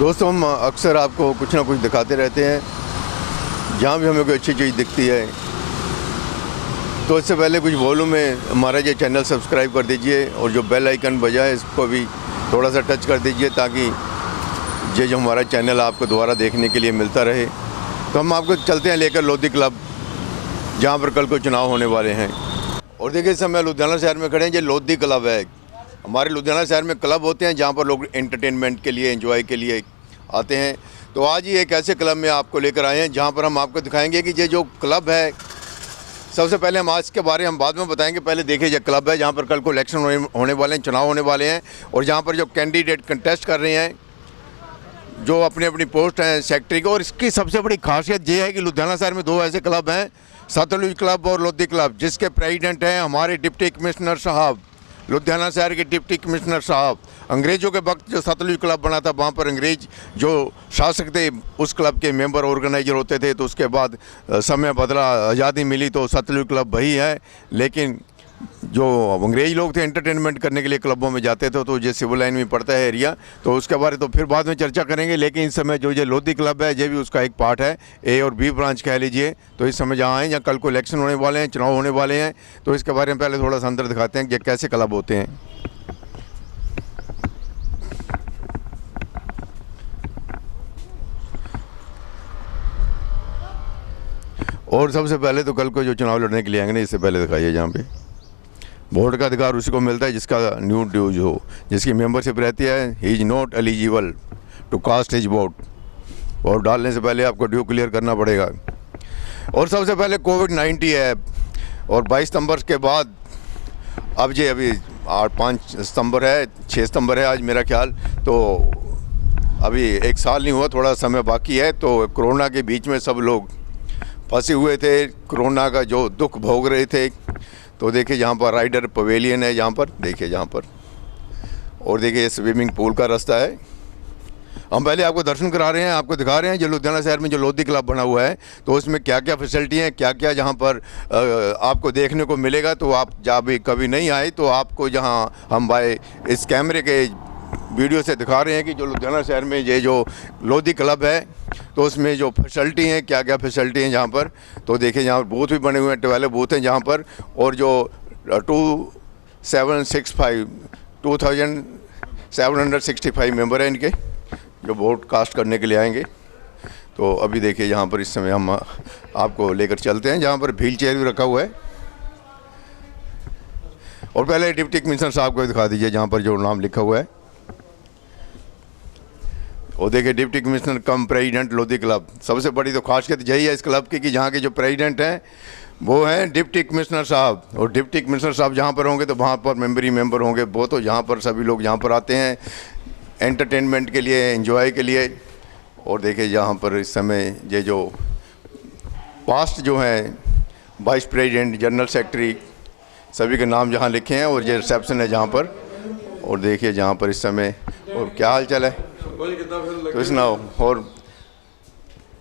दोस्तों, हम अक्सर आपको कुछ ना कुछ दिखाते रहते हैं जहाँ भी हमें कोई अच्छी चीज़ दिखती है। तो इससे पहले कुछ बोलूँ मैं, हमारा ये चैनल सब्सक्राइब कर दीजिए और जो बेल आइकन बजा है इसको भी थोड़ा सा टच कर दीजिए ताकि ये जो हमारा चैनल आपको दोबारा देखने के लिए मिलता रहे। तो हम आपको चलते हैं लेकर लोधी क्लब, जहाँ पर कल को चुनाव होने वाले हैं। और देखिए, इस समय लुधियाना शहर में खड़े हैं। ये लोधी क्लब है। हमारे लुधियाना शहर में क्लब होते हैं जहाँ पर लोग एंटरटेनमेंट के लिए, एंजॉय के लिए आते हैं। तो आज ही एक ऐसे क्लब में आपको लेकर आए हैं जहाँ पर हम आपको दिखाएंगे कि ये जो क्लब है, सबसे पहले हम आज के बारे में बाद में बताएंगे। पहले देखिए, ये क्लब है जहाँ पर कल को इलेक्शन होने वाले हैं, चुनाव होने वाले हैं, और जहाँ पर जो कैंडिडेट कंटेस्ट कर रहे हैं, जो अपनी अपनी पोस्ट हैं सेक्रेटरी को। और इसकी सबसे बड़ी खासियत ये है कि लुधियाना शहर में दो ऐसे क्लब हैं, सतलुज क्लब और लोधी क्लब, जिसके प्रेसिडेंट हैं हमारे डिप्टी कमिश्नर साहब, लुधियाना शहर के डिप्टी कमिश्नर साहब। अंग्रेज़ों के वक्त जो सतलुज क्लब बना था, वहाँ पर अंग्रेज जो शासक थे उस क्लब के मेंबर ऑर्गेनाइजर होते थे। तो उसके बाद समय बदला, आज़ादी मिली तो सतलुज क्लब वही है। लेकिन जो अंग्रेज लोग थे एंटरटेनमेंट करने के लिए क्लबों में जाते थे, तो ये सिविल लाइन में पड़ता है एरिया, तो उसके बारे तो फिर बाद में चर्चा करेंगे। लेकिन इस समय जो ये लोधी क्लब है, ये भी उसका एक पार्ट है, ए और बी ब्रांच कह लीजिए। तो इस समय जहाँ हैं, जहाँ कल को इलेक्शन होने वाले हैं, चुनाव होने वाले हैं, तो इसके बारे में पहले थोड़ा सा अंदर दिखाते हैं कि ये कैसे क्लब होते हैं। और सबसे पहले तो कल को जो चुनाव लड़ने के लिए आएंगे ना, इससे पहले दिखाइए जहाँ पे वोट का अधिकार उसी को मिलता है जिसका न्यू ड्यूज हो, जिसकी मेंबरशिप रहती है। He is not eligible to cast his vote. Vote डालने से पहले आपको ड्यू क्लियर करना पड़ेगा। और सबसे पहले कोविड-19 है, और 22 सितंबर के बाद अब ये अभी 5 सितंबर है, 6 सितंबर है आज मेरा ख्याल। तो अभी 1 साल नहीं हुआ, थोड़ा समय बाकी है। तो कोरोना के बीच में सब लोग फंसे हुए थे, कोरोना का जो दुख भोग रहे थे। तो देखिए, यहाँ पर राइडर पवेलियन है, यहाँ पर देखिए, जहाँ पर, और देखिए स्विमिंग पूल का रास्ता है। हम पहले आपको दर्शन करा रहे हैं, आपको दिखा रहे हैं जो लुधियाना शहर में जो लोधी क्लब बना हुआ है, तो उसमें क्या क्या फैसिलिटी हैं, क्या क्या जहाँ पर आपको देखने को मिलेगा। तो आप जब भी कभी नहीं आए तो आपको जहाँ हम भाई इस कैमरे के वीडियो से दिखा रहे हैं कि जो लुधियाना शहर में ये जो लोधी क्लब है, तो उसमें जो फैसिलिटी हैं, क्या क्या फैसिलिटी हैं जहाँ पर। तो देखिए, यहाँ पर बूथ भी बने हुए हैं, 12 बूथ हैं जहाँ पर। और जो 2765 मेंबर हैं इनके, जो वोट कास्ट करने के लिए आएंगे। तो अभी देखिए, यहाँ पर इस समय हम आपको लेकर चलते हैं जहाँ पर व्हील चेयर भी रखा हुआ है। और पहले डिप्टी कमिश्नर साहब को दिखा दीजिए जहाँ पर जो नाम लिखा हुआ है। और देखिए, डिप्टी कमिश्नर कम प्रेसिडेंट लोधी क्लब। सबसे बड़ी तो खासियत यही है इस क्लब की कि जहाँ के जो प्रेसिडेंट हैं वो हैं डिप्टी कमिश्नर साहब। और डिप्टी कमिश्नर साहब जहाँ पर होंगे तो वहाँ पर मेंबर ही मेंबर होंगे। वो तो यहाँ पर सभी लोग यहाँ पर आते हैं एंटरटेनमेंट के लिए, एंजॉय के लिए। और देखिए, यहाँ पर इस समय ये जो पास्ट जो हैं वाइस प्रेसिडेंट, जनरल सेक्रेटरी, सभी के नाम जहाँ लिखे हैं। और ये रिसेप्शन है जहाँ पर। और देखिए, जहाँ पर इस समय, और क्या हाल चाल है तो सुनाओ।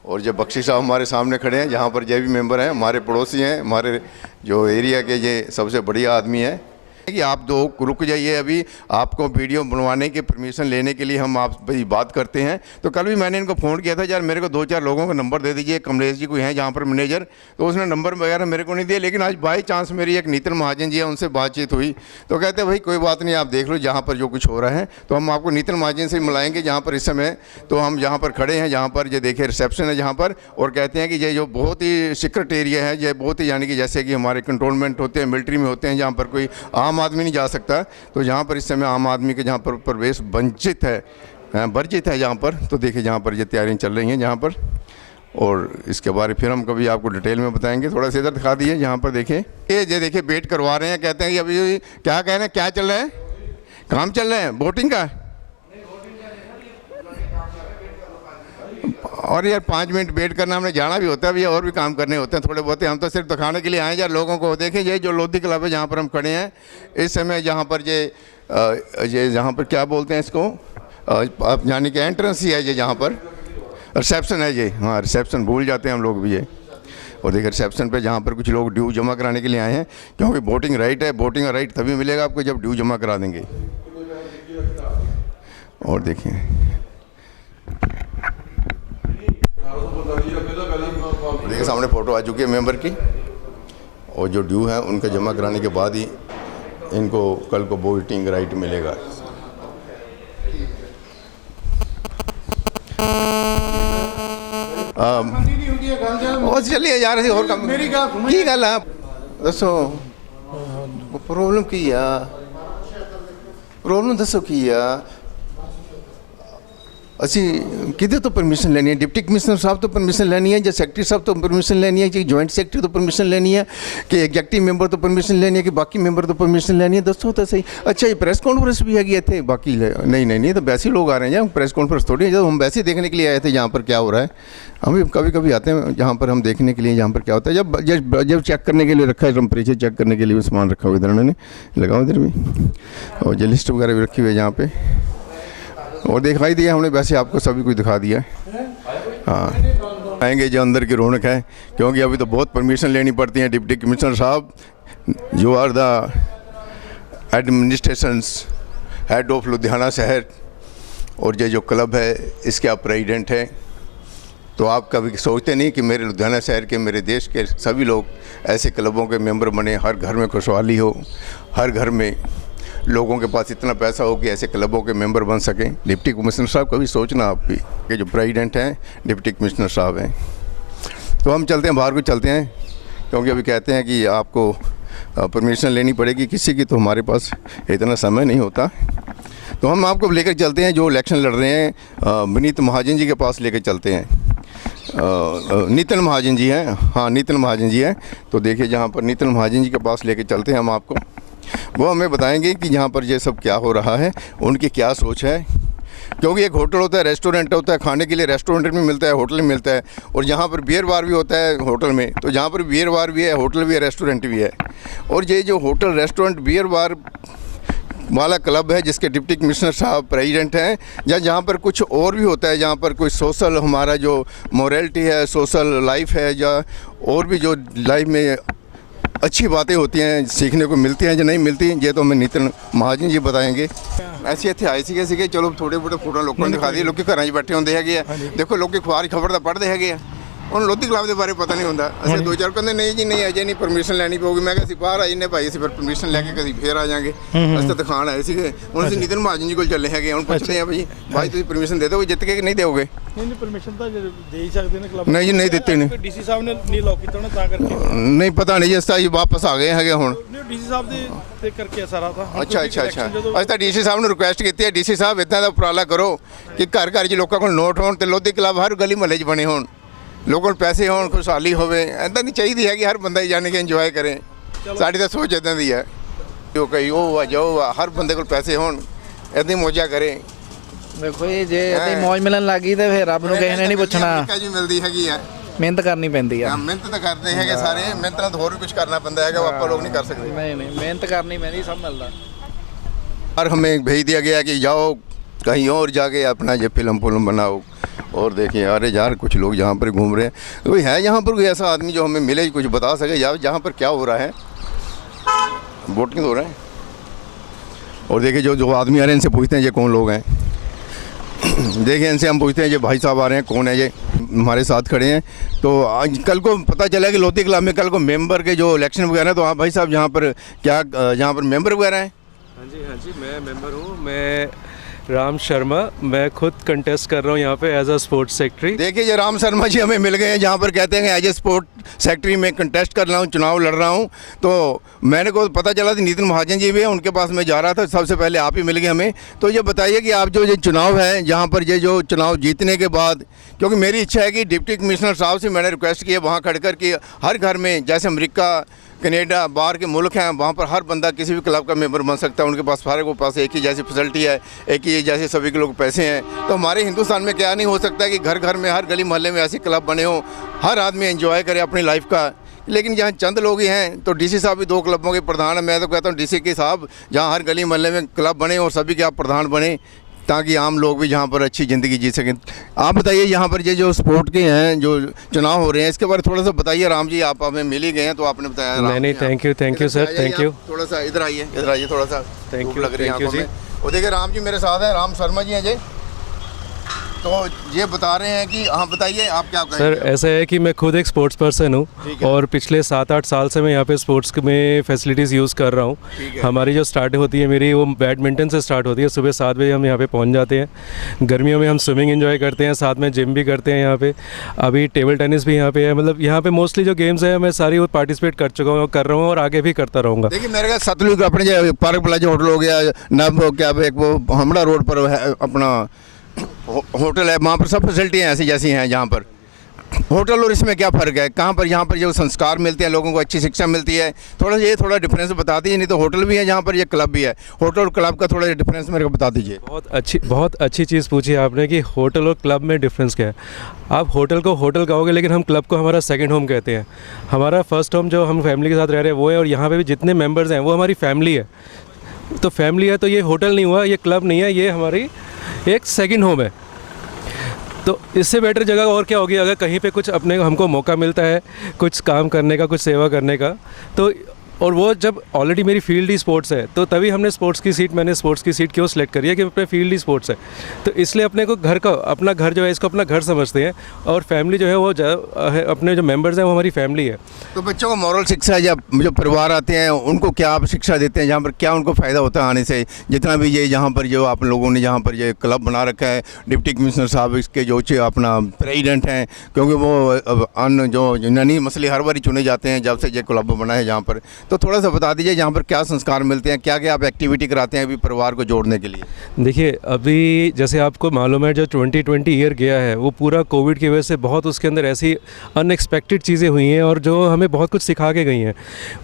और जब बख्शी साहब हमारे सामने खड़े हैं, जहाँ पर ये भी मेंबर हैं, हमारे पड़ोसी हैं, हमारे जो एरिया के ये सबसे बढ़िया आदमी हैं। कि आप दो रुक जाइए, अभी आपको वीडियो बनवाने की परमिशन लेने के लिए हम आप बात करते हैं। तो कल भी मैंने इनको फ़ोन किया था, यार मेरे को 2-4 लोगों का नंबर दे दीजिए, कमलेश जी कोई हैं जहाँ पर मैनेजर, तो उसने नंबर वगैरह मेरे को नहीं दिया। लेकिन आज बाई चांस मेरी एक नीतिन महाजन जी है, उनसे बातचीत हुई, तो कहते भाई कोई बात नहीं, आप देख लो जहाँ पर जो कुछ हो रहा है। तो हम आपको नीतिन महाजन से मिलाएंगे जहाँ पर इस समय। तो हम जहाँ पर खड़े हैं, जहाँ पर ये देखिए रिसेप्शन है जहाँ पर। और कहते हैं कि ये जो बहुत ही सीक्रेट एरिया है, ये बहुत ही, यानी कि जैसे कि हमारे कंट्रोलमेंट होते हैं, मिलिट्री में होते हैं, जहाँ पर कोई आम आदमी नहीं जा सकता। तो जहाँ पर इस समय आम आदमी के जहाँ पर प्रवेश वर्जित है जहाँ पर। तो देखिए, जहाँ पर ये तैयारियाँ चल रही हैं जहाँ पर। और इसके बारे फिर हम कभी आपको डिटेल में बताएंगे। थोड़ा सा इधर दिखा दिए, जहाँ पर देखिए ये देखिए वेट करवा रहे हैं। कहते हैं कि अभी क्या कह रहे हैं, क्या चल रहा है, काम चल रहा है वोटिंग का। और यार 5 मिनट वेट करना, हमने जाना भी होता है भैया, और भी काम करने होते हैं थोड़े बहुत। हम तो सिर्फ दिखाने के लिए आए यार लोगों को। देखें, ये जो लोधी क्लब है जहाँ पर हम खड़े हैं इस समय, जहाँ पर ये जहाँ पर क्या बोलते हैं इसको, आप यानी कि एंट्रेंस ही है ये, जहाँ पर रिसेप्शन है ये। हाँ, रिसेप्शन भूल जाते हैं हम लोग भी ये। और देखिए, रिसेप्शन पे जहाँ पर कुछ लोग ड्यू जमा कराने के लिए आए हैं, क्योंकि वोटिंग राइट है। वोटिंग राइट तभी मिलेगा आपको जब ड्यू जमा करा देंगे। और देखिए, सामने फ़ोटो आ चुकी है मेंबर की, और जो ड्यू है उनका जमा कराने के बाद ही इनको कल को वोटिंग राइट मिलेगा। और चलिए यार और काम की गल है दसो प्रॉब्लम की आ प्रॉब्लम दसो की आ ਅਸੀਂ ਕਿਹਦੇ ਤੋਂ ਪਰਮਿਸ਼ਨ ਲੈਣੀ ਹੈ? ਡਿਪਟੀ ਕਮਿਸ਼ਨਰ ਸਾਹਿਬ ਤੋਂ ਪਰਮਿਸ਼ਨ ਲੈਣੀ ਹੈ ਜਾਂ ਸੈਕਟਰੀ ਸਾਹਿਬ ਤੋਂ ਪਰਮਿਸ਼ਨ ਲੈਣੀ ਹੈ ਕਿ ਜੁਆਇੰਟ ਸੈਕਟਰੀ ਤੋਂ ਪਰਮਿਸ਼ਨ ਲੈਣੀ ਹੈ ਕਿ ਐਗਜ਼ੈਕਟਿਵ ਮੈਂਬਰ ਤੋਂ ਪਰਮਿਸ਼ਨ ਲੈਣੀ ਹੈ ਕਿ ਬਾਕੀ ਮੈਂਬਰ ਤੋਂ परमिशन लेनी है? दसो तो सही। अच्छा ये प्रेस कॉन्फ्रेंस भी हैगी इतने? बाकी नहीं तो वैसे ही लोग आ रहे हैं, प्रेस कॉन्फ्रेंस थोड़ी है। जब हम वैसे ही देखने के लिए आए थे यहाँ पर क्या हो रहा है, हम भी कभी कभी आते हैं यहाँ पर हम देखने के लिए यहाँ पर क्या होता है। जब चेक करने के लिए रखा है, टेम्परेचर चेक करने के लिए भी सामान रखा हुआ इधर उन्होंने लगाओ इधर भी, और जो लिस्ट वगैरह भी रखी हुई है यहाँ पे, और दिखाई दिया हमने वैसे आपको सभी कुछ दिखा दिया है। हाँ आएंगे जो अंदर की रौनक है, क्योंकि अभी तो बहुत परमिशन लेनी पड़ती है। डिप्टी कमिश्नर साहब जो are the administrations head of Ludhiana शहर, और ये जो क्लब है इसके आप प्रेसिडेंट हैं, तो आप कभी सोचते नहीं कि मेरे लुधियाना शहर के, मेरे देश के सभी लोग ऐसे क्लबों के मेंबर बने, हर घर में खुशहाली हो, हर घर में लोगों के पास इतना पैसा हो कि ऐसे क्लबों के मेंबर बन सकें। डिप्टी कमिश्नर साहब कभी सोचना आप भी कि जो प्रेसिडेंट हैं डिप्टी कमिश्नर साहब हैं। तो हम चलते हैं बाहर को, चलते हैं, क्योंकि अभी कहते हैं कि आपको परमिशन लेनी पड़ेगी किसी की, तो हमारे पास इतना समय नहीं होता। तो हम आपको लेकर चलते हैं, जो इलेक्शन लड़ रहे हैं विनीत महाजन जी के पास लेकर चलते हैं। नितिन महाजन जी हैं, हाँ नितिन महाजन जी हैं। तो देखिए जहाँ पर नितिन महाजन जी के पास लेकर चलते हैं हम आपको, वो हमें बताएंगे कि यहाँ पर ये सब क्या हो रहा है, उनकी क्या सोच है। क्योंकि एक होटल होता है, रेस्टोरेंट होता है, खाने के लिए रेस्टोरेंट में मिलता है, होटल में मिलता है, और यहाँ पर बियर बार भी होता है होटल में। तो जहाँ पर बियर बार भी है, होटल भी है, रेस्टोरेंट भी है। और ये जो होटल रेस्टोरेंट बियर बार वाला क्लब है जिसके डिप्टी कमिश्नर साहब प्रेसिडेंट हैं, या जहाँ पर कुछ और भी होता है, जहाँ पर कोई सोशल हमारा जो मोरालिटी है, सोशल लाइफ है, या और भी जो लाइफ में अच्छी बातें होती हैं, सीखने को मिलती हैं या नहीं मिलती, ये तो हमें नितिन महाजन जी बताएंगे। ऐसे ਇੱਥੇ ਆਏ ਸੀਗੇ ਚਲੋ ਥੋੜੇ ਬੋੜੇ ਫੋਟੋ ਲੋਕਾਂ ਨੂੰ ਦਿਖਾ ਦਈਏ। ਲੋਕੀ ਘਰਾਂ 'ਚ ਬੈਠੇ ਹੁੰਦੇ ਹੈਗੇ ਆ, ਦੇਖੋ ਲੋਕੀ ਅਖਬਾਰ ਖਬਰ ਤਾਂ ਪੜ੍ਹਦੇ ਹੈਗੇ ਆ, ਉਹਨਾਂ ਲੋਧੀ ਕਲੱਬ ਦੇ ਬਾਰੇ ਪਤਾ ਨਹੀਂ ਹੁੰਦਾ। ਅਸੀਂ ਦੋ ਚਾਰ ਕਹਿੰਦੇ ਨਹੀਂ ਜੀ ਨਹੀਂ ਅਜੇ ਨਹੀਂ ਪਰਮਿਸ਼ਨ ਲੈਣੀ ਪਊਗੀ। ਮੈਂ ਕਿਹਾ ਅਸੀਂ ਬਾਹਰ ਆਏ ਨੇ ਭਾਈ, ਅਸੀਂ ਫਿਰ ਪਰਮਿਸ਼ਨ ਲੈ ਕੇ ਕਦੀ ਫੇਰ ਆ ਜਾਾਂਗੇ। ਅਸੀਂ ਤਾਂ ਦਿਖਾਣ ਆਏ ਸੀਗੇ। ਹੁਣ ਅਸੀਂ ਨਿਤਿਨ ਮਹਾਜਨ ਜੀ ਕੋਲ ਚੱਲੇ ਹੈਗੇ, ਹੁਣ ਪੁੱਛਦੇ ਆ ਭਾਈ ਤੁਸੀਂ ਪਰਮਿਸ਼ਨ ਦੇ ਦੋਗੇ ਜਿੱਤ ਕੇ ਕਿ ਨਹੀਂ ਦਿਓਗੇ? ਨਹੀਂ ਪਰਮਿਸ਼ਨ ਤਾਂ ਦੇ ਹੀ ਸਕਦੇ ਨੇ ਕਲੱਬ। ਨਹੀਂ ਜੀ ਨਹੀਂ ਦਿੱਤੇ ਨੇ, ਡੀਸੀ ਸਾਹਿਬ ਨੇ ਨਹੀਂ ਲੌਕ ਕੀਤਾ ਉਹਨਾਂ ਤਾਂ ਕਰਕੇ ਨਹੀਂ ਪਤਾ ਨਹੀਂ। ਜਿਸ ਤਰ੍ਹਾਂ ਜੀ ਵਾਪਸ ਆ ਗਏ ਹੈਗੇ ਹੁਣ, ਡੀਸੀ ਸਾਹਿਬ ਦੇ ਤੇ ਕਰਕੇ ਸਾਰਾ ਤਾਂ। ਅੱਛਾ ਅਸੀਂ ਤਾਂ ਡੀਸੀ ਸਾਹਿਬ ਨੂੰ ਰਿਕੁਐਸਟ ਕੀਤੀ ਹੈ, ਡੀਸੀ ਸਾਹਿਬ ਇੱਦਾਂ ਦਾ ਉਪਰਾਲਾ ਕਰੋ ਕਿ ਘਰ ਘਰ 'ਚ ਲੋਕਾਂ ਕੋਲ ਨੋਟ ਹੋਣ ਤੇ ਲੋਧੀ ਕਲੱਬ ਹਰ ਗਲੀ ਮੁਹੱਲੇ 'ਚ ਬਣੇ ਹੋਣ, ਲੋਕਾਂ ਕੋਲ ਪੈਸੇ ਹੋਣ, ਖੁਸ਼ਹਾਲੀ ਹੋਵੇ। ਇੱਦਾਂ ਨਹੀਂ ਚਾਹੀਦੀ ਹੈ ਕਿ ਹਰ ਬੰਦਾ ਹੀ ਜਾਣ ਕੇ ਇੰਜੋਏ ਕਰੇ। ਸਾਡੀ ਤਾਂ ਸੋਚ ਇੱਦਾਂ ਦੀ ਹੈ, ਜੋ ਕਈ ਉਹ ਆ ਜੋ ਹਰ ਬੰਦੇ ਕੋਲ ਪੈਸੇ ਹੋਣ, ਇੱਦਾਂ ਹੀ ਮੌਜਾਂ ਕਰੇ। ਦੇਖੋ ਜੀ ਜੇ ਇੱਦਾਂ ਹੀ ਮੌਜ ਮਿਲਣ ਲੱਗੀ ਤੇ ਫਿਰ ਰੱਬ ਨੂੰ ਕਿਸੇ ਨੇ ਨਹੀਂ ਪੁੱਛਣਾ। ਜੀ ਮਿਲਦੀ ਹੈਗੀ ਆ, ਮਿਹਨਤ ਕਰਨੀ ਪੈਂਦੀ ਆ। ਮਿਹਨਤ ਤਾਂ ਕਰਦੇ ਹੈਗੇ ਸਾਰੇ, ਮਿਹਨਤ ਨਾਲ ਹੋਰ ਵੀ ਕੁਝ ਕਰਨਾ ਪੈਂਦਾ ਹੈਗਾ, ਆਪਾਂ ਲੋਕ नहीं कर सकते। नहीं मेहनत करनी पैंदी, सब मिलता। और हमें भेज दिया गया कि जाओ कहीं और जाके अपना ये फिल्म बनाओ। और देखिए अरे यार कुछ लोग यहाँ पर घूम रहे हैं, कोई है यहाँ पर कोई ऐसा आदमी जो हमें मिले, कुछ बता सके यार जहाँ पर क्या हो रहा है? वोटिंग हो रहा है। और देखिए जो आदमी आ रहे हैं इनसे पूछते हैं ये कौन लोग हैं। देखिए इनसे हम पूछते हैं ये भाई साहब आ रहे हैं, कौन है ये हमारे साथ खड़े हैं। तो आज कल को पता चला कि लोधी क्लब में कल को मेंबर के जो इलेक्शन वगैरह, तो आप भाई साहब यहाँ पर क्या यहाँ पर मेंबर वगैरह हैं? हाँ जी मैं मेंबर हूँ। मैं राम शर्मा, मैं खुद कंटेस्ट कर रहा हूँ यहाँ पे एज अ स्पोर्ट्स सेक्रेटरी। देखिए ये राम शर्मा जी हमें मिल गए हैं, जहाँ पर कहते हैं कि एज ए स्पोर्ट सेक्रेटरी में कंटेस्ट कर रहा हूँ, चुनाव लड़ रहा हूँ। तो मैंने को पता चला कि नितिन महाजन जी भी हैं, उनके पास मैं जा रहा था, सबसे पहले आप ही मिल गए हमें। तो ये बताइए कि आप जो ये चुनाव है, जहाँ पर ये जो चुनाव जीतने के बाद, क्योंकि मेरी इच्छा है कि डिप्टी कमिश्नर साहब से मैंने रिक्वेस्ट की है वहाँ खड़कर कि हर घर में, जैसे अमेरिका कनाडा बाहर के मुल्क हैं, वहाँ पर हर बंदा किसी भी क्लब का मेंबर बन सकता है। उनके पास सारे को पास एक ही जैसी फैसिलिटी है, एक ही जैसे सभी के लोग पैसे हैं। तो हमारे हिंदुस्तान में क्या नहीं हो सकता कि घर घर में, हर गली मोहल्ले में ऐसे क्लब बने हों, हर आदमी एंजॉय करे अपनी लाइफ का। लेकिन यहाँ चंद लोग ही हैं। तो डीसी साहब भी 2 क्लबों के प्रधान हैं। मैं तो कहता हूँ डीसी के साहब जहाँ हर गली मोहल्ले में क्लब बने और सभी के आप प्रधान बने, ताकि आम लोग भी जहाँ पर अच्छी ज़िंदगी जी सकें। आप बताइए यहाँ पर ये जो स्पोर्ट के हैं जो चुनाव हो रहे हैं, इसके बारे में थोड़ा सा बताइए। राम जी आप हमें मिल ही गए हैं, तो आपने बताया। नहीं thank you sir, thank you. थोड़ा सा इधर आइए थोड़ा सा। थैंक यू जी। वो देखिए राम जी मेरे साथ हैं, राम शर्मा जी हैं जी। तो ये बता रहे हैं कि हाँ बताइए आप क्या सर कहेंगे? ऐसा है कि मैं खुद एक स्पोर्ट्स पर्सन हूँ ठीक है। और पिछले 7-8 साल से मैं यहाँ पे स्पोर्ट्स में फैसिलिटीज़ यूज़ कर रहा हूँ। ठीक है। हमारी जो स्टार्ट होती है मेरी वो बैडमिंटन से स्टार्ट होती है। सुबह 7 बजे हम यहाँ पे पहुँच जाते हैं। गर्मियों में हम स्विमिंग एंजॉय करते हैं, साथ में जिम भी करते हैं यहाँ पे। अभी टेबल टेनिस भी यहाँ पे है। मतलब यहाँ पे मोस्टली जो गेम्स है मैं सारी वो पार्टिसिपेट कर चुका हूँ, कर रहा हूँ और आगे भी करता रहूँगा। देखिए मेरे ख्याल सतलुज अपने जो पार्क प्लाजा होटल हो गया, नब क्या एक वो हमड़ा रोड पर है अपना होटल है, वहाँ पर सब फैसिलिटी हैं ऐसी जैसी हैं जहाँ पर। होटल और इसमें क्या फ़र्क है? कहाँ पर यहाँ पर जो संस्कार मिलते हैं, लोगों को अच्छी शिक्षा मिलती है, थोड़ा डिफरेंस बता दीजिए। नहीं तो होटल भी है जहाँ पर, ये क्लब भी है। होटल और क्लब का थोड़ा डिफरेंस मेरे को बता दीजिए। बहुत अच्छी चीज़ पूछी आपने कि होटल और क्लब में डिफरेंस क्या है। आप होटल को होटल कहोगे लेकिन हम क्लब को हमारा सेकंड होम कहते हैं। हमारा फर्स्ट होम जो हम फैमिली के साथ रह रहे हैं वो है, और यहाँ पे भी जितने मेंबर्स हैं वो हमारी फैमिली है। तो फैमिली है तो ये होटल नहीं हुआ, ये क्लब नहीं है, ये हमारी एक सेकंड होम है। तो इससे बेटर जगह और क्या होगी? अगर कहीं पे कुछ अपने हमको मौका मिलता है कुछ काम करने का, कुछ सेवा करने का, तो और वो जब ऑलरेडी मेरी फील्ड ही स्पोर्ट्स है तो तभी मैंने स्पोर्ट्स की सीट क्यों सिलेक्ट करी है कि अपने फील्ड ही स्पोर्ट्स है। तो इसलिए अपने को घर का अपना घर जो है इसको अपना घर समझते हैं, और फैमिली जो है वो अपने जो मेंबर्स हैं वो हमारी फैमिली है। तो बच्चों को मॉरल शिक्षा जब जो परिवार आते हैं उनको क्या आप शिक्षा देते हैं, जहाँ पर क्या उनको फ़ायदा होता है आने से? जितना भी ये यहाँ पर जो आप लोगों ने जहाँ पर ये क्लब बना रखा है, डिप्टी कमिश्नर साहब इसके जो अपना प्रेसिडेंट हैं, क्योंकि वो अन्य जो यूनानी मसले हर बार चुने जाते हैं जब से ये क्लब बना है जहाँ पर। तो थोड़ा सा बता दीजिए यहाँ पर क्या संस्कार मिलते हैं, क्या क्या आप एक्टिविटी कराते हैं अभी परिवार को जोड़ने के लिए? देखिए अभी जैसे आपको मालूम है जो 2020 ईयर गया है वो पूरा कोविड की वजह से बहुत उसके अंदर ऐसी अनएक्सपेक्टेड चीज़ें हुई हैं और जो हमें बहुत कुछ सिखा के गई हैं।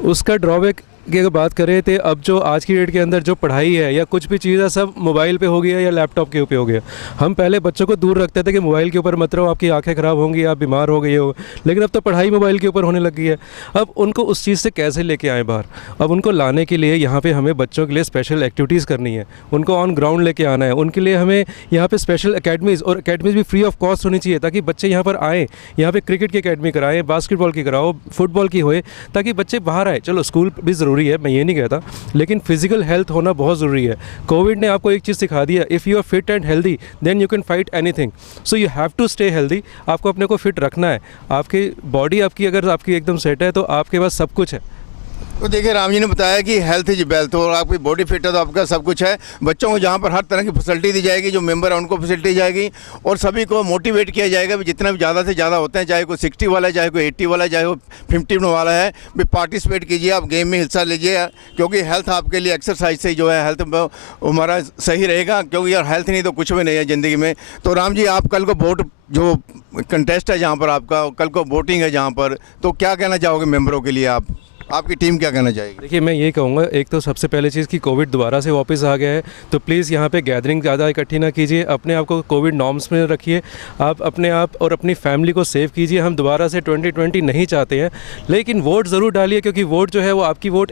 उसका ड्रॉबैक की अगर बात करें तो अब जो आज की डेट के अंदर जो पढ़ाई है या कुछ भी चीज़ है सब मोबाइल पे हो गया या लैपटॉप के ऊपर हो गया। हम पहले बच्चों को दूर रखते थे कि मोबाइल के ऊपर मत रहो, आपकी आंखें ख़राब होंगी, आप बीमार हो गए हो, लेकिन अब तो पढ़ाई मोबाइल के ऊपर होने लगी है। अब उनको उस चीज़ से कैसे लेके आएँ बाहर? अब उनको लाने के लिए यहाँ पर हमें बच्चों के लिए स्पेशल एक्टिविटीज़ करनी है, उनको ऑन ग्राउंड लेके आना है। उनके लिए हमें यहाँ पर स्पेशल अकेडमीज़, और अकेडमीज़ भी फ्री ऑफ कॉस्ट होनी चाहिए ताकि बच्चे यहाँ पर आएँ। यहाँ पर क्रिकेट की अकेडमी कराएँ, बास्केटबॉल की कराओ, फुटबॉल की होए, ताकि बच्चे बाहर आए। चलो स्कूल भी ज़रूरी है, मैं ये नहीं कहता, लेकिन फिजिकल हेल्थ होना बहुत ज़रूरी है। कोविड ने आपको एक चीज़ सिखा दिया, if you are fit and healthy then you can fight anything. So you have to stay healthy. आपको अपने को फिट रखना है। आपकी बॉडी आपकी अगर आपकी एकदम सेट है तो आपके पास सब कुछ है। तो देखिए राम जी ने बताया कि हेल्थ इज वेल्थ, और आपकी बॉडी फिट है तो आपका सब कुछ है। बच्चों को जहाँ पर हर तरह की फैसिलिटी दी जाएगी, जो मेंबर है उनको फैसिलिटी दी जाएगी, और सभी को मोटिवेट किया जाएगा भी जितना भी ज़्यादा से ज़्यादा होते हैं, चाहे कोई 60 वाला है, चाहे कोई 80 वाला है, चाहे वो 50 वाला है, भी पार्टिसिपेट कीजिए, आप गेम में हिस्सा लीजिए, क्योंकि हेल्थ आपके लिए एक्सरसाइज से जो है हेल्थ हमारा सही रहेगा, क्योंकि यार हेल्थ नहीं तो कुछ भी नहीं है ज़िंदगी में। तो राम जी आप कल को वोट जो कंटेस्ट है जहाँ पर आपका कल को वोटिंग है जहाँ पर, तो क्या कहना चाहोगे मेंबरों के लिए? आपकी टीम क्या कहना चाहेगी? देखिए मैं ये कहूँगा, एक तो सबसे पहले चीज़ कि कोविड दोबारा से वापस आ गया है, तो प्लीज़ यहाँ पे गैदरिंग ज़्यादा इकट्ठी ना कीजिए, अपने आप को कोविड नॉर्म्स में रखिए, आप अपने आप और अपनी फैमिली को सेव कीजिए। हम दोबारा से 2020 नहीं चाहते हैं, लेकिन वोट ज़रूर डालिए, क्योंकि वोट जो है वो आपकी vote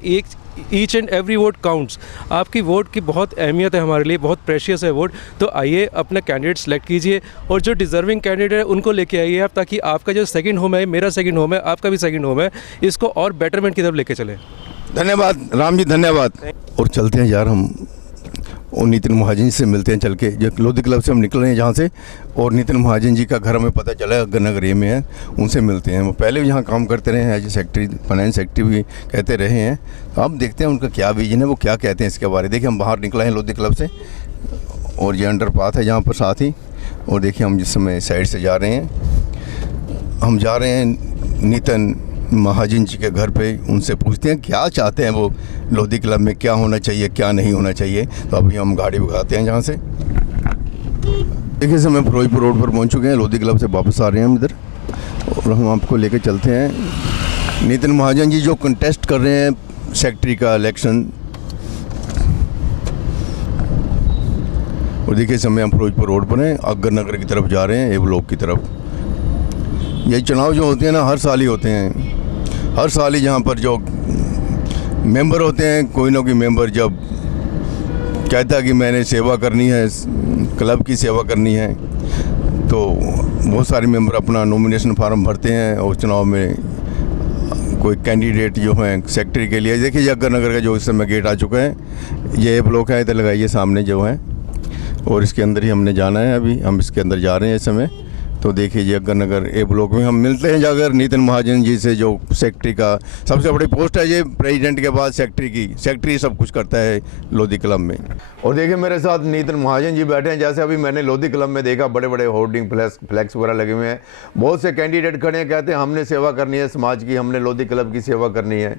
each and every vote counts. आपकी वोट की बहुत अहमियत है हमारे लिए, बहुत प्रेशियस है वोट। तो आइए अपना कैंडिडेट सेलेक्ट कीजिए, और जो डिज़र्विंग कैंडिडेट है उनको लेके आइए आप, ताकि आपका जो सेकंड होम है, मेरा सेकंड होम है, आपका भी सेकंड होम है, इसको और बेटरमेंट की तरफ लेके चलें। धन्यवाद राम जी, धन्यवाद। और चलते हैं यार हम और नितिन महाजन जी से मिलते हैं चल के, जो लोधी क्लब से हम निकल रहे हैं जहाँ से, और नितिन महाजन जी का घर हमें पता चला है अग्रनगर ए में है, उनसे मिलते हैं। वो पहले भी यहाँ काम करते रहे हैं, as a secretary, finance secretary भी कहते रहे हैं। तो अब देखते हैं उनका क्या विजन है, वो क्या कहते हैं इसके बारे। देखिए हम बाहर निकले हैं लोधी क्लब से, और ये अंडरपाथ है जहाँ पर साथ ही, और देखिए हम जिस समय साइड से जा रहे हैं, हम जा रहे हैं नितिन महाजन जी के घर पे। उनसे पूछते हैं क्या चाहते हैं वो लोधी क्लब में, क्या होना चाहिए, क्या नहीं होना चाहिए। तो अभी हम गाड़ी भगाते हैं जहाँ से। देखिए समय फिरोजपुर रोड पर पहुँच चुके हैं, लोधी क्लब से वापस आ रहे हैं हम इधर, और हम आपको लेकर चलते हैं। नितिन महाजन जी जो कंटेस्ट कर रहे हैं सेक्रेटरी का इलेक्शन, और देखिए समय हम फिरोजपुर रोड पर हैं, अग्रनगर की तरफ जा रहे हैं, ए ब्लॉक की तरफ। ये चुनाव जो होते हैं ना हर साल ही होते हैं, हर साल ही जहाँ पर जो मेंबर होते हैं, कोई ना कोई मेंबर जब कहता है कि मैंने सेवा करनी है, क्लब की सेवा करनी है, तो बहुत सारे मेंबर अपना नॉमिनेशन फार्म भरते हैं, और चुनाव में कोई कैंडिडेट जो हैं सेक्रेटरी के लिए। देखिए अग्रनगर का जो इस समय गेट आ चुका है, ये ब्लॉक है, इधर लगाइए सामने जो है, और इसके अंदर ही हमने जाना है। अभी हम इसके अंदर जा रहे हैं इस समय। तो देखिए जग्गर नगर ए ब्लॉक में हम मिलते हैं जाकर नितिन महाजन जी से, जो सेक्रेटरी का सबसे बड़ी पोस्ट है ये, प्रेसिडेंट के बाद सेक्रेटरी की। सेक्रेटरी सब कुछ करता है लोधी क्लब में। और देखिए मेरे साथ नितिन महाजन जी बैठे हैं। जैसे अभी मैंने लोधी क्लब में देखा, बड़े बड़े होर्डिंग फ्लैक्स वगैरह लगे हुए हैं। बहुत से कैंडिडेट खड़े हैं, कहते हैं हमने सेवा करनी है समाज की, हमने लोधी क्लब की सेवा करनी है।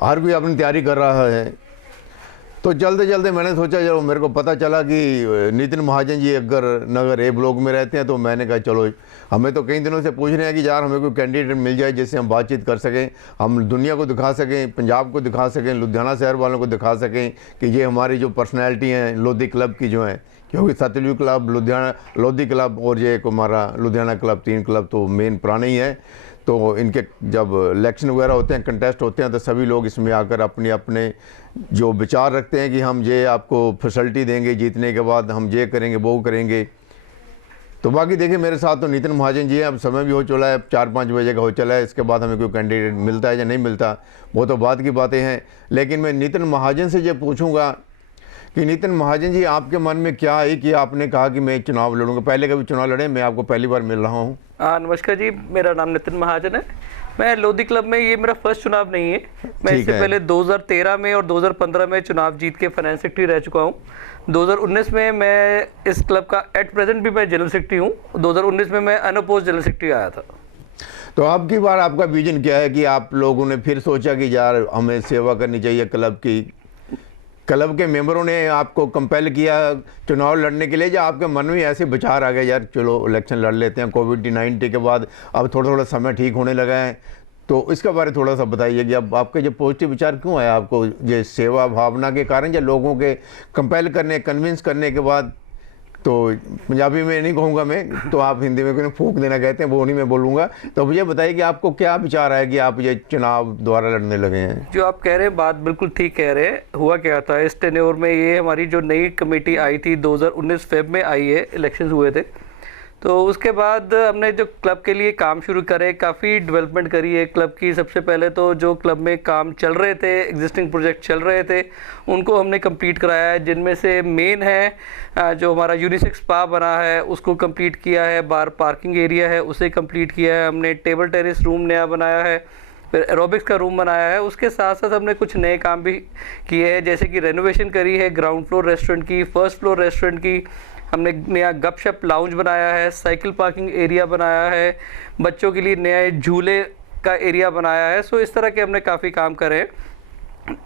हर कोई अपनी तैयारी कर रहा है। तो चलते चलते मैंने सोचा, जब मेरे को पता चला कि नितिन महाजन जी जग्गर नगर ए ब्लॉक में रहते हैं, तो मैंने कहा चलो, हमें तो कई दिनों से पूछ रहे हैं कि यार हमें कोई कैंडिडेट मिल जाए जिससे हम बातचीत कर सकें, हम दुनिया को दिखा सकें, पंजाब को दिखा सकें, लुधियाना शहर वालों को दिखा सकें कि ये हमारी जो पर्सनैलिटी हैं लोधी क्लब की जो हैं। क्योंकि सतलुज क्लब, लुधियाना लोधी क्लब और ये एक हमारा लुधियाना क्लब, 3 क्लब तो मेन पुराने ही हैं। तो इनके जब इलेक्शन वगैरह होते हैं, कंटेस्ट होते हैं, तो सभी लोग इसमें आकर अपने अपने जो विचार रखते हैं कि हम ये आपको फैसिलिटी देंगे, जीतने के बाद हम ये करेंगे, वो करेंगे। तो बाकी देखिए मेरे साथ तो नितिन महाजन जी हैं। अब समय भी हो चला है, 4-5 बजे का हो चला है। इसके बाद हमें कोई कैंडिडेट मिलता है या नहीं मिलता, वो तो बात की बातें हैं। लेकिन मैं नितिन महाजन से ये पूछूंगा कि नितिन महाजन जी, आपके मन में क्या है कि आपने कहा कि मैं चुनाव लड़ूंगा? पहले कभी चुनाव लड़े? मैं आपको पहली बार मिल रहा हूँ। नमस्कार जी, मेरा नाम नितिन महाजन है। मैं लोधी क्लब में, ये मेरा फर्स्ट चुनाव नहीं है। मैं इससे पहले 2013 में और 2015 में चुनाव जीत के फाइनेंस सेक्रेटरी रह चुका हूँ। 2019 में मैं इस क्लब का एट प्रेजेंट भी मैं जनरल सेक्रेटरी हूँ। 2019 में मैं अनअपोज जनरल सेक्रेटरी आया था। तो अब की बार आपका विजन क्या है कि आप लोगों ने फिर सोचा कि यार हमें सेवा करनी चाहिए क्लब की? क्लब के मेंबरों ने आपको कंपेल किया चुनाव लड़ने के लिए, या आपके मन में ऐसे विचार आ गए यार चलो इलेक्शन लड़ लेते हैं, कोविड-19 के बाद अब थोड़ा थोड़ा समय ठीक होने लगा है? तो इसके बारे में थोड़ा सा बताइए कि अब आपके जो पॉजिटिव विचार क्यों आया आपको, ये सेवा भावना के कारण या लोगों के कंपेल करने, कन्विंस करने के बाद? तो पंजाबी में नहीं कहूँगा मैं, तो आप हिंदी में कोई फूंक देना कहते हैं, वो नहीं मैं बोलूँगा। तो मुझे बताइए कि आपको क्या विचार है कि आप ये चुनाव दोबारा लड़ने लगे हैं? जो आप कह रहे हैं बात बिल्कुल ठीक कह रहे हैं। हुआ क्या था इस टेन्योर में, ये हमारी जो नई कमेटी आई थी 2019 फेब में आई है, इलेक्शंस हुए थे। तो उसके बाद हमने जो क्लब के लिए काम शुरू करे, काफ़ी डेवलपमेंट करी है क्लब की। सबसे पहले तो जो क्लब में काम चल रहे थे, एग्जिस्टिंग प्रोजेक्ट चल रहे थे, उनको हमने कंप्लीट कराया है। जिनमें से मेन है जो हमारा यूनिसेक्स स्पा बना है, उसको कंप्लीट किया है। बार पार्किंग एरिया है, उसे कंप्लीट किया है हमने। टेबल टेनिस रूम नया बनाया है, फिर एरोबिक्स का रूम बनाया है। उसके साथ साथ हमने कुछ नए काम भी किए हैं, जैसे कि रेनोवेशन करी है ग्राउंड फ्लोर रेस्टोरेंट की, फर्स्ट फ्लोर रेस्टोरेंट की। हमने नया गपशप लाउंज बनाया है, साइकिल पार्किंग एरिया बनाया है, बच्चों के लिए नया झूले का एरिया बनाया है। सो इस तरह के हमने काफ़ी काम करे।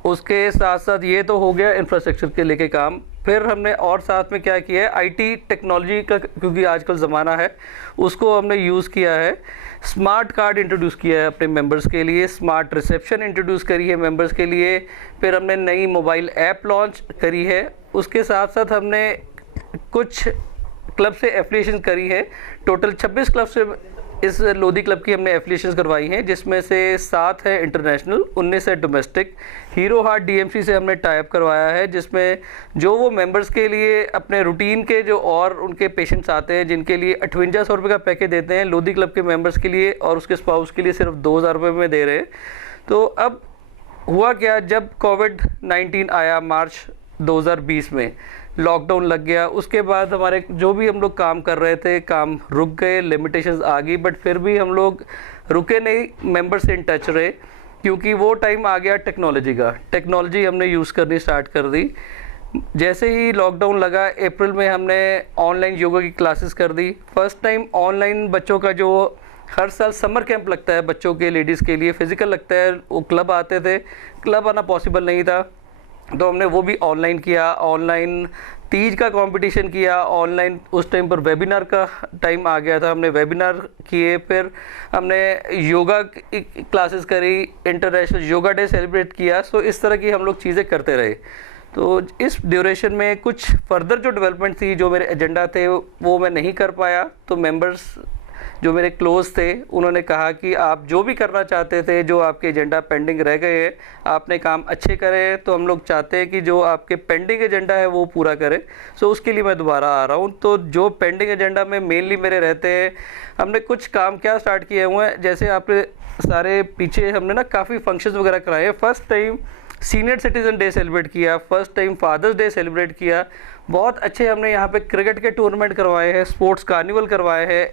उसके साथ साथ ये तो हो गया इंफ्रास्ट्रक्चर के लेके काम। फिर हमने और साथ में क्या किया है, आईटी टेक्नोलॉजी का, क्योंकि आजकल ज़माना है, उसको हमने यूज़ किया है। स्मार्ट कार्ड इंट्रोड्यूस किया है अपने मेंबर्स के लिए, स्मार्ट रिसेप्शन इंट्रोड्यूस करी है मेंबर्स के लिए। फिर हमने नई मोबाइल ऐप लॉन्च करी है। उसके साथ साथ हमने कुछ क्लब से एफिलिएशन करी है। टोटल 26 क्लब से इस लोधी क्लब की हमने एफिलिएशन करवाई हैं, जिसमें से 7 है इंटरनेशनल, 19 है डोमेस्टिक। हीरो हार्ट डीएमसी से हमने टाइप करवाया है, जिसमें जो वो मेंबर्स के लिए अपने रूटीन के जो और उनके पेशेंट्स आते हैं, जिनके लिए 5800 रुपये का पैकेज देते हैं, लोधी क्लब के मेंबर्स के लिए और उसके स्पाउस के लिए सिर्फ 2000 रुपये में दे रहे हैं। तो अब हुआ क्या, जब कोविड-19 आया मार्च 2020 में, लॉकडाउन लग गया, उसके बाद हमारे जो भी हम लोग काम कर रहे थे, काम रुक गए, लिमिटेशंस आ गई। बट फिर भी हम लोग रुके नहीं, मेंबर से इन टच रहे, क्योंकि वो टाइम आ गया टेक्नोलॉजी का। टेक्नोलॉजी हमने यूज़ करनी स्टार्ट कर दी। जैसे ही लॉकडाउन लगा, अप्रैल में हमने ऑनलाइन योगा की क्लासेस कर दी। फर्स्ट टाइम ऑनलाइन बच्चों का जो हर साल समर कैंप लगता है बच्चों के, लेडीज़ के लिए फिज़िकल लगता है, वो क्लब आते थे, क्लब आना पॉसिबल नहीं था, तो हमने वो भी ऑनलाइन किया। ऑनलाइन तीज का कंपटीशन किया ऑनलाइन। उस टाइम पर वेबिनार का टाइम आ गया था, हमने वेबिनार किए। फिर हमने योगा क्लासेस करी, इंटरनेशनल योगा डे सेलिब्रेट किया। सो इस तरह की हम लोग चीज़ें करते रहे। तो इस ड्यूरेशन में कुछ फर्दर जो डेवलपमेंट थी, जो मेरे एजेंडा थे, वो मैं नहीं कर पाया। तो मेंबर्स जो मेरे क्लोज थे, उन्होंने कहा कि आप जो भी करना चाहते थे, जो आपके एजेंडा पेंडिंग रह गए हैं, आपने काम अच्छे करे, तो हम लोग चाहते हैं कि जो आपके पेंडिंग एजेंडा है वो पूरा करें। सो उसके लिए मैं दोबारा आ रहा हूँ। तो जो पेंडिंग एजेंडा में मेनली मेरे रहते हैं, हमने कुछ काम क्या स्टार्ट किए हुए हैं। जैसे आपने सारे पीछे हमने ना काफ़ी फंक्शंस वगैरह कराए हैं। First time senior citizen day celebrate किया, first time father's day celebrate किया। बहुत अच्छे हमने यहाँ पे क्रिकेट के टूर्नामेंट करवाए हैं, स्पोर्ट्स कार्निवल करवाए हैं।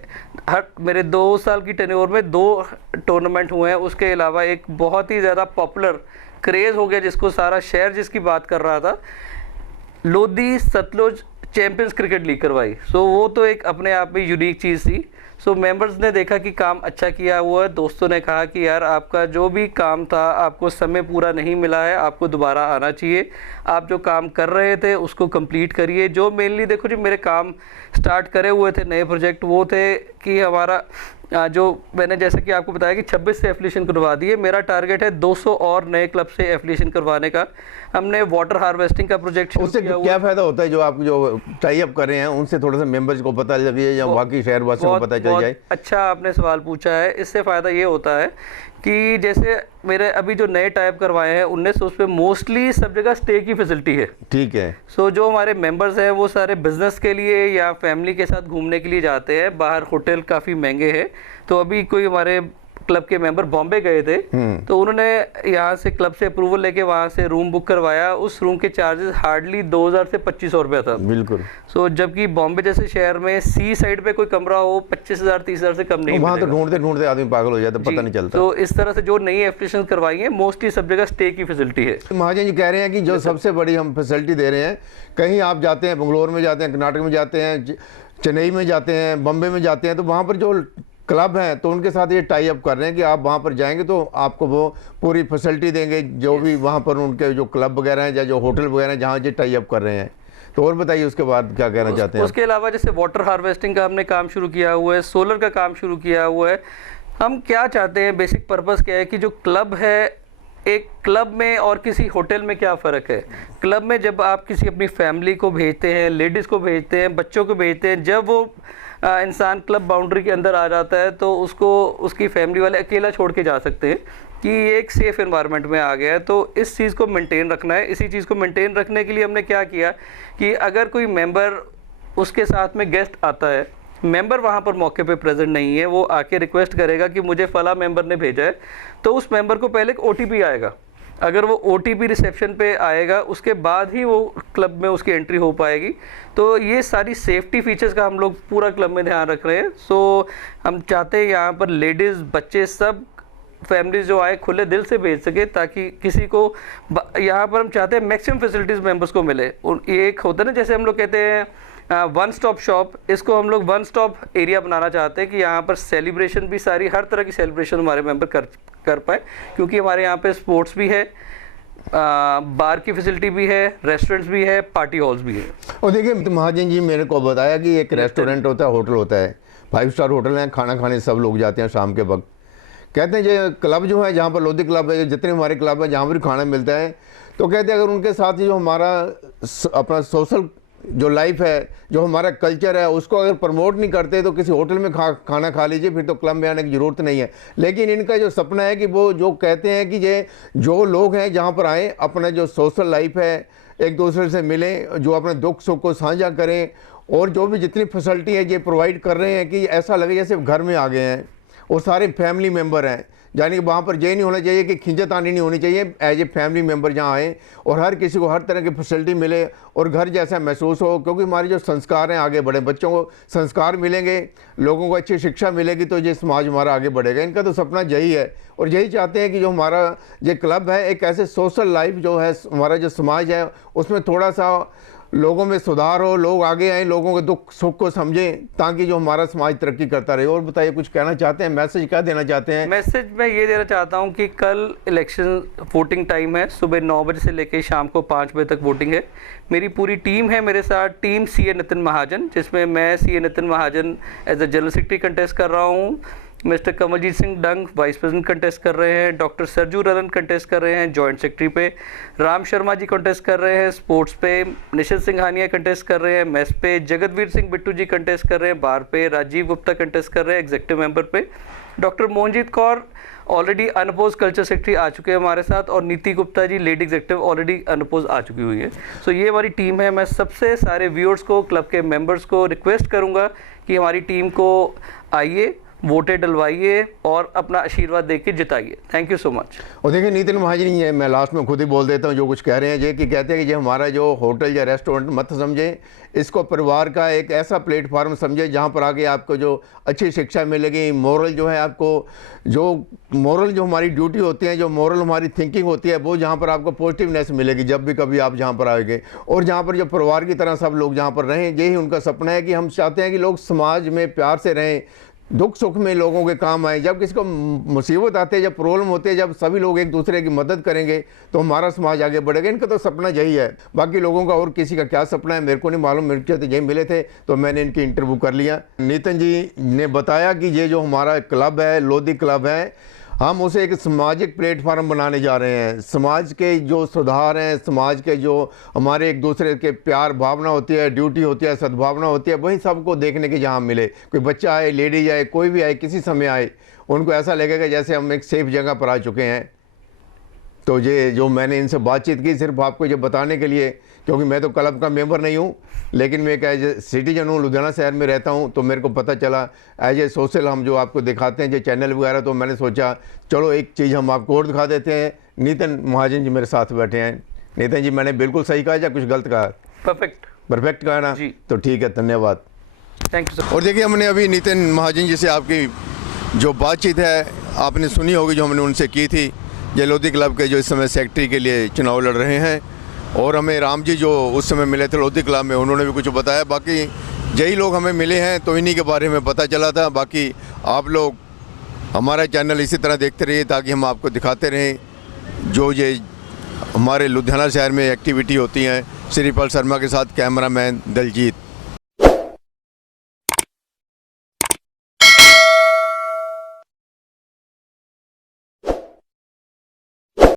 हर मेरे 2 साल की टेन्योर में 2 टूर्नामेंट हुए हैं। उसके अलावा एक बहुत ही ज़्यादा पॉपुलर क्रेज़ हो गया जिसको सारा शहर जिसकी बात कर रहा था, Lodhi Sutlej champions cricket league करवाई। सो वो तो एक अपने आप में यूनिक चीज़ थी। सो मेंबर्स ने देखा कि काम अच्छा किया हुआ है, दोस्तों ने कहा कि यार आपका जो भी काम था, आपको समय पूरा नहीं मिला है, आपको दोबारा आना चाहिए, आप जो काम कर रहे थे उसको कंप्लीट करिए। जो मेनली देखो जी मेरे काम स्टार्ट करे हुए थे नए प्रोजेक्ट, वो थे कि हमारा जो मैंने जैसे कि आपको बताया कि 26 से एफिलिएशन करवा दिए। मेरा टारगेट है 200 और नए क्लब से एफिलिएशन करवाने का। हमने वाटर हार्वेस्टिंग का प्रोजेक्ट शुरू उससे किया हुआ क्या है। फायदा होता है, जो आप जो टाई अप कर रहे हैं उनसे थोड़ा सा मेंबर्स को पता लगे या बाकी शहरवासियों को पता चल जाए? अच्छा आपने सवाल पूछा है। इससे फ़ायदा ये होता है कि जैसे मेरे अभी जो नए टाइप करवाए हैं उनने उस पर मोस्टली सब जगह स्टे की फैसिलिटी है। ठीक है। सो जो हमारे मेंबर्स हैं वो सारे बिजनेस के लिए या फैमिली के साथ घूमने के लिए जाते हैं। बाहर होटल काफ़ी महंगे हैं। तो अभी कोई हमारे क्लब के मेंबर बॉम्बे गए थे, तो उन्होंने यहाँ से क्लब से अप्रूवल लेके वहाँ से रूम बुक करवाया। उस रूम के चार्जेस हार्डली 2000 से 2500 रुपया था। बिल्कुल। सो जबकि बॉम्बे जैसे शहर में सी साइड पे कोई कमरा हो 25,000 30,000 से कम नहीं वहाँ तो मिलेगा। ढूंढते ढूंढते आदमी पागल हो जाता, पता नहीं चलता। तो इस तरह से जो नई एप्लीकेशन करवाई है मोस्टली सब जगह स्टे की फैसिलिटी है। महाजन जी कह रहे हैं कि जो सबसे बड़ी हम फैसिलिटी दे रहे हैं, कहीं आप जाते हैं, बेंगलोर में जाते हैं, कर्नाटक में जाते हैं, चेन्नई में जाते हैं, बम्बे में जाते हैं, तो वहाँ पर जो क्लब हैं तो उनके साथ ये टाई अप कर रहे हैं कि आप वहाँ पर जाएंगे तो आपको वो पूरी फैसिलिटी देंगे, जो भी वहाँ पर उनके जो क्लब वगैरह हैं या जो होटल वगैरह हैं जहाँ ये टाई अप कर रहे हैं। तो और बताइए उसके बाद क्या कहना चाहते हैं? उसके अलावा जैसे वाटर हार्वेस्टिंग का हमने काम शुरू किया हुआ है, सोलर का काम शुरू किया हुआ है। हम क्या चाहते हैं, बेसिक पर्पस क्या है कि जो क्लब है, एक क्लब में और किसी होटल में क्या फ़र्क है? क्लब में जब आप किसी अपनी फैमिली को भेजते हैं, लेडीज़ को भेजते हैं, बच्चों को भेजते हैं, जब वो इंसान क्लब बाउंड्री के अंदर आ जाता है तो उसको उसकी फैमिली वाले अकेला छोड़ के जा सकते हैं कि ये एक सेफ़ एनवायरनमेंट में आ गया है। तो इस चीज़ को मेंटेन रखना है। इसी चीज़ को मेंटेन रखने के लिए हमने क्या किया कि अगर कोई मेंबर उसके साथ में गेस्ट आता है, मेंबर वहाँ पर मौके पे प्रेजेंट नहीं है, वो आके रिक्वेस्ट करेगा कि मुझे फला मेंबर ने भेजा है, तो उस मेंबर को पहले एक OTP आएगा। अगर वो OTP रिसेप्शन पे आएगा उसके बाद ही वो क्लब में उसकी एंट्री हो पाएगी। तो ये सारी सेफ्टी फीचर्स का हम लोग पूरा क्लब में ध्यान रख रहे हैं। सो हम चाहते हैं यहाँ पर लेडीज़, बच्चे, सब फैमिलीज जो आए खुले दिल से भेज सके, ताकि किसी को यहाँ पर हम चाहते हैं मैक्सिमम फैसिलिटीज़ मेंबर्स को मिले। और ये एक होता है ना, जैसे हम लोग कहते हैं वन स्टॉप शॉप, इसको हम लोग वन स्टॉप एरिया बनाना चाहते हैं कि यहाँ पर सेलिब्रेशन भी सारी हर तरह की सेलिब्रेशन हमारे मेंबर कर पाए, क्योंकि हमारे यहाँ पे स्पोर्ट्स भी है, बार की फैसिलिटी भी है, रेस्टोरेंट्स भी है, पार्टी हॉल्स भी है। और देखिए महाजन जी मेरे को बताया कि एक रेस्टोरेंट होता है, होटल होता है, 5 स्टार होटल है, खाना खाने सब लोग जाते हैं शाम के वक्त। कहते हैं जो क्लब जो है, जहाँ पर लोधी क्लब है, जितने हमारे क्लब है जहाँ पर खाना मिलता है, तो कहते हैं अगर उनके साथ ही जो हमारा अपना सोशल जो लाइफ है, जो हमारा कल्चर है, उसको अगर प्रमोट नहीं करते तो किसी होटल में खाना खा लीजिए, फिर तो क्लब में आने की ज़रूरत नहीं है। लेकिन इनका जो सपना है कि वो जो कहते हैं कि ये जो लोग हैं जहाँ पर आएँ, अपना जो सोशल लाइफ है एक दूसरे से मिलें, जो अपने दुख सुख को साझा करें, और जो भी जितनी फैसिलिटी है ये प्रोवाइड कर रहे हैं कि ऐसा लगे जैसे घर में आ गए हैं और सारे फैमिली मेम्बर हैं। यानी कि वहाँ पर ये नहीं होना चाहिए कि खिंचतानी नहीं होनी चाहिए, एज ए फैमिली मेम्बर जहाँ आए और हर किसी को हर तरह की फैसिलिटी मिले और घर जैसा महसूस हो। क्योंकि हमारे जो संस्कार हैं आगे बढ़े, बच्चों को संस्कार मिलेंगे, लोगों को अच्छी शिक्षा मिलेगी तो ये समाज हमारा आगे बढ़ेगा। इनका तो सपना यही है और यही चाहते हैं कि जो हमारा ये क्लब है एक ऐसे सोशल लाइफ जो है, हमारा जो समाज है उसमें थोड़ा सा लोगों में सुधार हो, लोग आगे आएँ, लोगों के दुख सुख को समझें, ताकि जो हमारा समाज तरक्की करता रहे। और बताइए कुछ कहना चाहते हैं, मैसेज क्या देना चाहते हैं? मैसेज मैं ये देना चाहता हूँ कि कल इलेक्शन वोटिंग टाइम है, सुबह 9 बजे से लेकर शाम को 5 बजे तक वोटिंग है। मेरी पूरी टीम है मेरे साथ, टीम CA नितिन महाजन, जिसमें मैं CA Nitin Mahajan as a general secretary contest कर रहा हूँ, mister Kamaljeet Singh Dang vice president contest कर रहे हैं, डॉक्टर सरजू रलन कंटेस्ट कर रहे हैं जॉइंट सेक्रेटरी पे, राम शर्मा जी कंटेस्ट कर रहे हैं स्पोर्ट्स पे, निशित सिंघानिया कंटेस्ट कर रहे हैं मेस पे, जगतवीर सिंह बिट्टू जी कंटेस्ट कर रहे हैं बार पे, राजीव गुप्ता कंटेस्ट कर रहे हैं एग्जीक्यूटिव मेंबर पे, doctor Mohanjit Kaur already unopposed culture secretary आ चुके हैं हमारे साथ, और Niti Gupta ji lady executive already unopposed आ चुकी हुई है। सो ये हमारी टीम है। मैं सबसे सारे व्यूअर्स को, क्लब के मेंबर्स को रिक्वेस्ट करूंगा कि हमारी टीम को आइए, वोटें डलवाइए और अपना आशीर्वाद देके जिताइए। Thank you so much. और देखिए नितिन महाजन ही है, मैं लास्ट में खुद ही बोल देता हूँ जो कुछ कह रहे हैं ये कि कहते हैं कि ये हमारा जो होटल या रेस्टोरेंट मत समझें, इसको परिवार का एक ऐसा प्लेटफार्म समझे जहाँ पर आगे आपको जो अच्छी शिक्षा मिलेगी, मोरल जो है आपको जो मोरल जो हमारी ड्यूटी होती है, जो मोरल हमारी थिंकिंग होती है, वो जहाँ पर आपको पॉजिटिवनेस मिलेगी जब भी कभी आप जहाँ पर आएंगे। और जहाँ पर जो परिवार की तरह सब लोग जहाँ पर रहें, यही उनका सपना है कि हम चाहते हैं कि लोग समाज में प्यार से रहें, दुख सुख में लोगों के काम आए। जब किसी को मुसीबत आती है, जब प्रॉब्लम होती है, जब सभी लोग एक दूसरे की मदद करेंगे तो हमारा समाज आगे बढ़ेगा। इनका तो सपना यही है, बाकी लोगों का और किसी का क्या सपना है मेरे को नहीं मालूम। मेरे तो यही मिले थे तो मैंने इनकी इंटरव्यू कर लिया। नितिन जी ने बताया कि ये जो हमारा क्लब है, लोधी क्लब है, हम उसे एक सामाजिक प्लेटफार्म बनाने जा रहे हैं। समाज के जो सुधार हैं, समाज के जो हमारे एक दूसरे के प्यार भावना होती है, ड्यूटी होती है, सद्भावना होती है, वही सबको देखने की जहाँ मिले। कोई बच्चा आए, लेडीज आए, कोई भी आए, किसी समय आए, उनको ऐसा लगेगा जैसे हम एक सेफ जगह पर आ चुके हैं। तो ये जो मैंने इनसे बातचीत की सिर्फ आपको ये बताने के लिए, क्योंकि मैं तो क्लब का मेंबर नहीं हूँ, लेकिन मैं एक एज ए सिटीजन हूँ, लुधियाना शहर में रहता हूँ, तो मेरे को पता चला एज ए सोशल हम जो आपको दिखाते हैं जो चैनल वगैरह, तो मैंने सोचा चलो एक चीज़ हम आपको और दिखा देते हैं। नितिन महाजन जी मेरे साथ बैठे हैं। नितिन जी मैंने बिल्कुल सही कहा या कुछ गलत कहा? परफेक्ट कहा ना जी। तो ठीक है, धन्यवाद, थैंक यू सर। और देखिए हमने अभी नितिन महाजन जी से आपकी जो बातचीत है आपने सुनी होगी, जो हमने उनसे की थी। ये लोधी क्लब के जो इस समय सेक्रेटरी के लिए चुनाव लड़ रहे हैं, और हमें राम जी जो उस समय मिले थे लोधी क्लब में, उन्होंने भी कुछ बताया। बाकी यही लोग हमें मिले हैं तो इन्हीं के बारे में पता चला था। बाकी आप लोग हमारा चैनल इसी तरह देखते रहिए ताकि हम आपको दिखाते रहें जो ये हमारे लुधियाना शहर में एक्टिविटी होती हैं। श्रीपाल शर्मा के साथ कैमरामैन दलजीत।